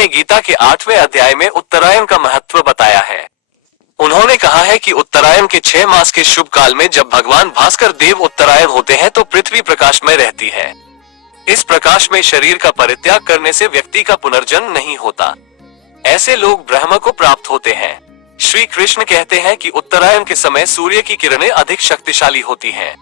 ने गीता के 8वें अध्याय में उत्तरायण का महत्व बताया है। उन्होंने कहा है कि उत्तरायण के 6 मास के शुभ काल में जब भगवान भास्कर देव उत्तरायण होते हैं तो पृथ्वी प्रकाश में रहती है। इस प्रकाश में शरीर का परित्याग करने से व्यक्ति का पुनर्जन्म नहीं होता। ऐसे लोग ब्रह्म को प्राप्त होते हैं। श्री कृष्ण कहते हैं कि उत्तरायण के समय सूर्य की किरणें अधिक शक्तिशाली होती हैं।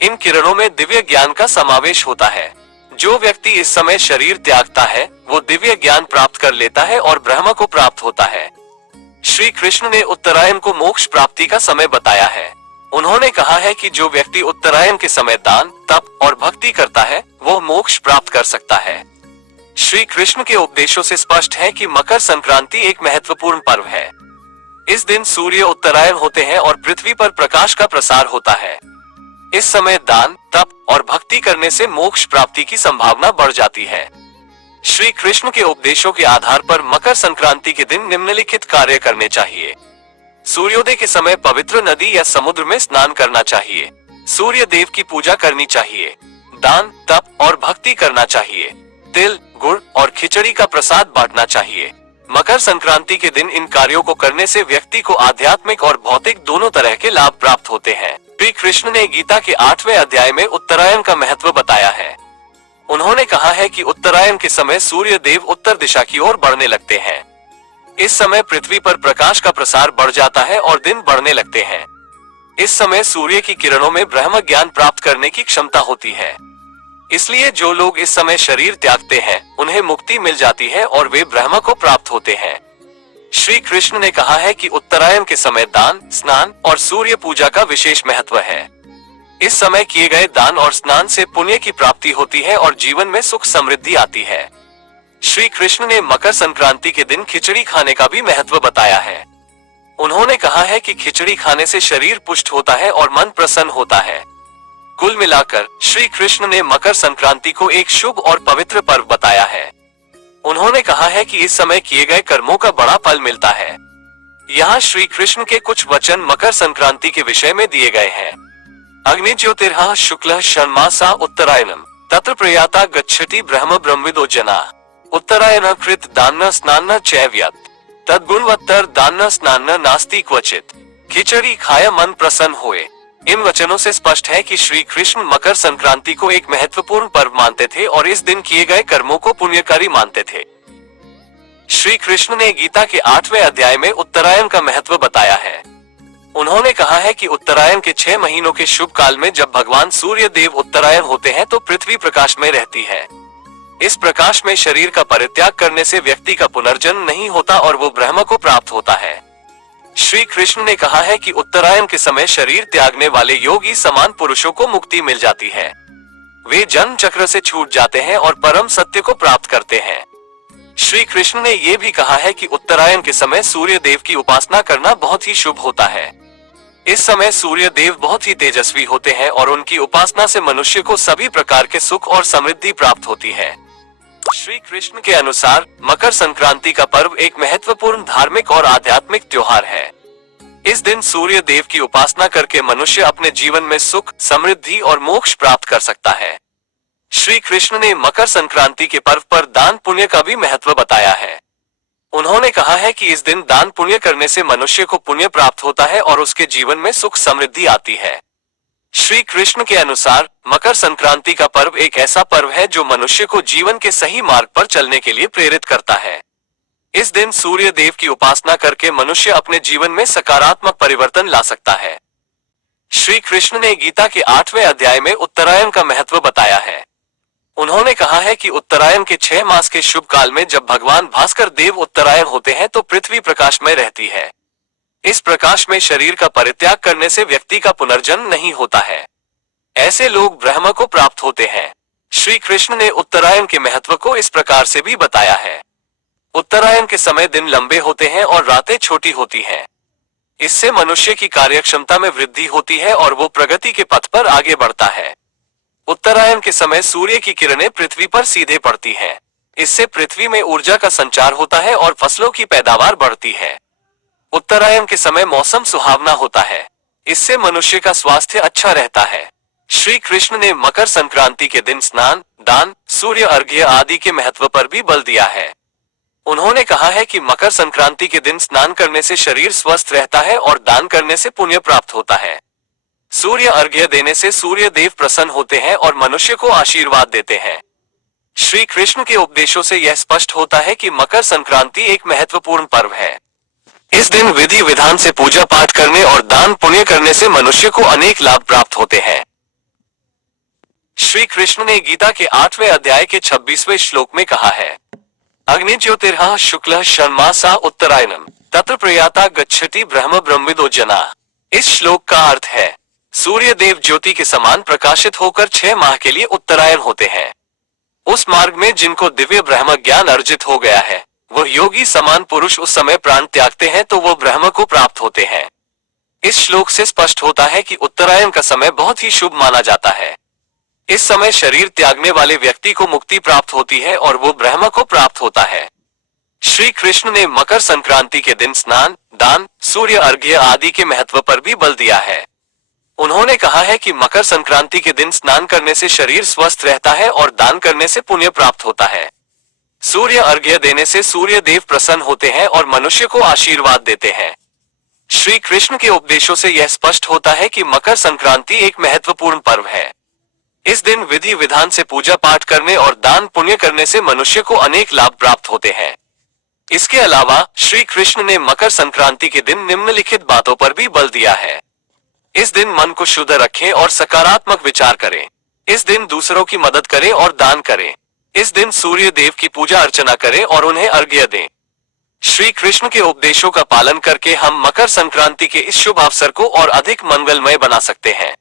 इन किरणों में दिव्य ज्ञान का समावेश होता है। जो व्यक्ति इस समय शरीर त्यागता है वो दिव्य ज्ञान प्राप्त कर लेता है और ब्रह्म को प्राप्त होता है। श्री कृष्ण ने उत्तरायण को मोक्ष प्राप्ति का समय बताया है। उन्होंने कहा है कि जो व्यक्ति उत्तरायण के समय दान, तप और भक्ति करता है वो मोक्ष प्राप्त कर सकता है। श्री कृष्ण के उपदेशों से स्पष्ट है कि मकर संक्रांति एक महत्वपूर्ण पर्व है। इस दिन सूर्य उत्तरायण होते हैं और पृथ्वी पर प्रकाश का प्रसार होता है। इस समय दान, तप और भक्ति करने से मोक्ष प्राप्ति की संभावना बढ़ जाती है। श्री कृष्ण के उपदेशों के आधार पर मकर संक्रांति के दिन निम्नलिखित कार्य करने चाहिए। सूर्योदय के समय पवित्र नदी या समुद्र में स्नान करना चाहिए। सूर्य देव की पूजा करनी चाहिए। दान, तप और भक्ति करना चाहिए। तिल, गुड़ और खिचड़ी का प्रसाद बांटना चाहिए। मकर संक्रांति के दिन इन कार्यों को करने से व्यक्ति को आध्यात्मिक और भौतिक दोनों तरह के लाभ प्राप्त होते हैं। श्री कृष्ण ने गीता के 8वें अध्याय में उत्तरायण का महत्व बताया है। उन्होंने कहा है कि उत्तरायण के समय सूर्य देव उत्तर दिशा की ओर बढ़ने लगते हैं। इस समय पृथ्वी पर प्रकाश का प्रसार बढ़ जाता है और दिन बढ़ने लगते हैं। इस समय सूर्य की किरणों में ब्रह्म ज्ञान प्राप्त करने की क्षमता होती है। इसलिए जो लोग इस समय शरीर त्यागते हैं उन्हें मुक्ति मिल जाती है और वे ब्रह्म को प्राप्त होते हैं। श्री कृष्ण ने कहा है कि उत्तरायण के समय दान, स्नान और सूर्य पूजा का विशेष महत्व है। इस समय किए गए दान और स्नान से पुण्य की प्राप्ति होती है और जीवन में सुख समृद्धि आती है। श्री कृष्ण ने मकर संक्रांति के दिन खिचड़ी खाने का भी महत्व बताया है। उन्होंने कहा है कि खिचड़ी खाने से शरीर पुष्ट होता है और मन प्रसन्न होता है। कुल मिलाकर श्री कृष्ण ने मकर संक्रांति को एक शुभ और पवित्र पर्व बताया है। उन्होंने कहा है कि इस समय किए गए कर्मों का बड़ा फल मिलता है। यहाँ श्री कृष्ण के कुछ वचन मकर संक्रांति के विषय में दिए गए हैं। अग्नि ज्योतिर्हा शुक्ल षण्मासा उत्तरायणम तत्र प्रयाता गच्छति ब्रह्म ब्रह्मविदो जना उत्तरायण कृत दान स्नान चैव्यत तद्गुणवत्तर दान स्नान नास्ति क्वचित खिचड़ी खाया मन प्रसन्न होए। इन वचनों से स्पष्ट है कि श्री कृष्ण मकर संक्रांति को एक महत्वपूर्ण पर्व मानते थे और इस दिन किए गए कर्मों को पुण्यकारी मानते थे। श्री कृष्ण ने गीता के 8वें अध्याय में उत्तरायण का महत्व बताया है। उन्होंने कहा है कि उत्तरायण के 6 महीनों के शुभ काल में जब भगवान सूर्य देव उत्तरायण होते हैं तो पृथ्वी प्रकाश में रहती है। इस प्रकाश में शरीर का परित्याग करने से व्यक्ति का पुनर्जन्म नहीं होता और वो ब्रह्म को प्राप्त होता है। श्री कृष्ण ने कहा है कि उत्तरायण के समय शरीर त्यागने वाले योगी समान पुरुषों को मुक्ति मिल जाती है। वे जन्म चक्र से छूट जाते हैं और परम सत्य को प्राप्त करते हैं। श्री कृष्ण ने ये भी कहा है कि उत्तरायण के समय सूर्य देव की उपासना करना बहुत ही शुभ होता है। इस समय सूर्य देव बहुत ही तेजस्वी होते हैं और उनकी उपासना से मनुष्य को सभी प्रकार के सुख और समृद्धि प्राप्त होती है। श्री कृष्ण के अनुसार मकर संक्रांति का पर्व एक महत्वपूर्ण धार्मिक और आध्यात्मिक त्योहार है। इस दिन सूर्य देव की उपासना करके मनुष्य अपने जीवन में सुख, समृद्धि और मोक्ष प्राप्त कर सकता है। श्री कृष्ण ने मकर संक्रांति के पर्व पर दान पुण्य का भी महत्व बताया है। उन्होंने कहा है कि इस दिन दान पुण्य करने से मनुष्य को पुण्य प्राप्त होता है और उसके जीवन में सुख समृद्धि आती है। श्री कृष्ण के अनुसार मकर संक्रांति का पर्व एक ऐसा पर्व है जो मनुष्य को जीवन के सही मार्ग पर चलने के लिए प्रेरित करता है। इस दिन सूर्य देव की उपासना करके मनुष्य अपने जीवन में सकारात्मक परिवर्तन ला सकता है। श्री कृष्ण ने गीता के 8वें अध्याय में उत्तरायण का महत्व बताया है। उन्होंने कहा है कि उत्तरायण के 6 मास के शुभ काल में जब भगवान भास्कर देव उत्तरायण होते हैं तो पृथ्वी प्रकाश में रहती है। इस प्रकाश में शरीर का परित्याग करने से व्यक्ति का पुनर्जन्म नहीं होता है। ऐसे लोग ब्रह्म को प्राप्त होते हैं। श्री कृष्ण ने उत्तरायण के महत्व को इस प्रकार से भी बताया है। उत्तरायण के समय दिन लंबे होते हैं और रातें छोटी होती हैं। इससे मनुष्य की कार्यक्षमता में वृद्धि होती है और वो प्रगति के पथ पर आगे बढ़ता है। उत्तरायण के समय सूर्य की किरणें पृथ्वी पर सीधे पड़ती हैं। इससे पृथ्वी में ऊर्जा का संचार होता है और फसलों की पैदावार बढ़ती है। उत्तरायण के समय मौसम सुहावना होता है। इससे मनुष्य का स्वास्थ्य अच्छा रहता है। श्री कृष्ण ने मकर संक्रांति के दिन स्नान, दान, सूर्य अर्घ्य आदि के महत्व पर भी बल दिया है। उन्होंने कहा है कि मकर संक्रांति के दिन स्नान करने से शरीर स्वस्थ रहता है और दान करने से पुण्य प्राप्त होता है। सूर्य अर्घ्य देने से सूर्य देव प्रसन्न होते हैं और मनुष्य को आशीर्वाद देते हैं। श्री कृष्ण के उपदेशों से यह स्पष्ट होता है कि मकर संक्रांति एक महत्वपूर्ण पर्व है। इस दिन विधि विधान से पूजा पाठ करने और दान पुण्य करने से मनुष्य को अनेक लाभ प्राप्त होते हैं। श्री कृष्ण ने गीता के 8वें अध्याय के 26वें श्लोक में कहा है, अग्नि ज्योतिर्हा शुक्ल षण्मासा उत्तरायणम तत्र प्रयाता गच्छति ब्रह्म ब्रह्मविदो जना। इस श्लोक का अर्थ है, सूर्य देव ज्योति के समान प्रकाशित होकर 6 माह के लिए उत्तरायण होते हैं। उस मार्ग में जिनको दिव्य ब्रह्म ज्ञान अर्जित हो गया है, वह योगी समान पुरुष उस समय प्राण त्यागते हैं तो वो ब्रह्म को प्राप्त होते हैं। इस श्लोक से स्पष्ट होता है कि उत्तरायण का समय बहुत ही शुभ माना जाता है। इस समय शरीर त्यागने वाले व्यक्ति को मुक्ति प्राप्त होती है और वो ब्रह्म को प्राप्त होता है। श्री कृष्ण ने मकर संक्रांति के दिन स्नान, दान, सूर्य अर्घ्य आदि के महत्व पर भी बल दिया है। उन्होंने कहा है कि मकर संक्रांति के दिन स्नान करने से शरीर स्वस्थ रहता है और दान करने से पुण्य प्राप्त होता है। सूर्य अर्घ्य देने से सूर्य देव प्रसन्न होते हैं और मनुष्य को आशीर्वाद देते हैं। श्री कृष्ण के उपदेशों से यह स्पष्ट होता है कि मकर संक्रांति एक महत्वपूर्ण पर्व है। इस दिन विधि विधान से पूजा पाठ करने और दान पुण्य करने से मनुष्य को अनेक लाभ प्राप्त होते हैं। इसके अलावा श्री कृष्ण ने मकर संक्रांति के दिन निम्नलिखित बातों पर भी बल दिया है। इस दिन मन को शुद्ध रखें और सकारात्मक विचार करें। इस दिन दूसरों की मदद करें और दान करें। इस दिन सूर्य देव की पूजा अर्चना करें और उन्हें अर्घ्य दें। श्री कृष्ण के उपदेशों का पालन करके हम मकर संक्रांति के इस शुभ अवसर को और अधिक मंगलमय बना सकते हैं।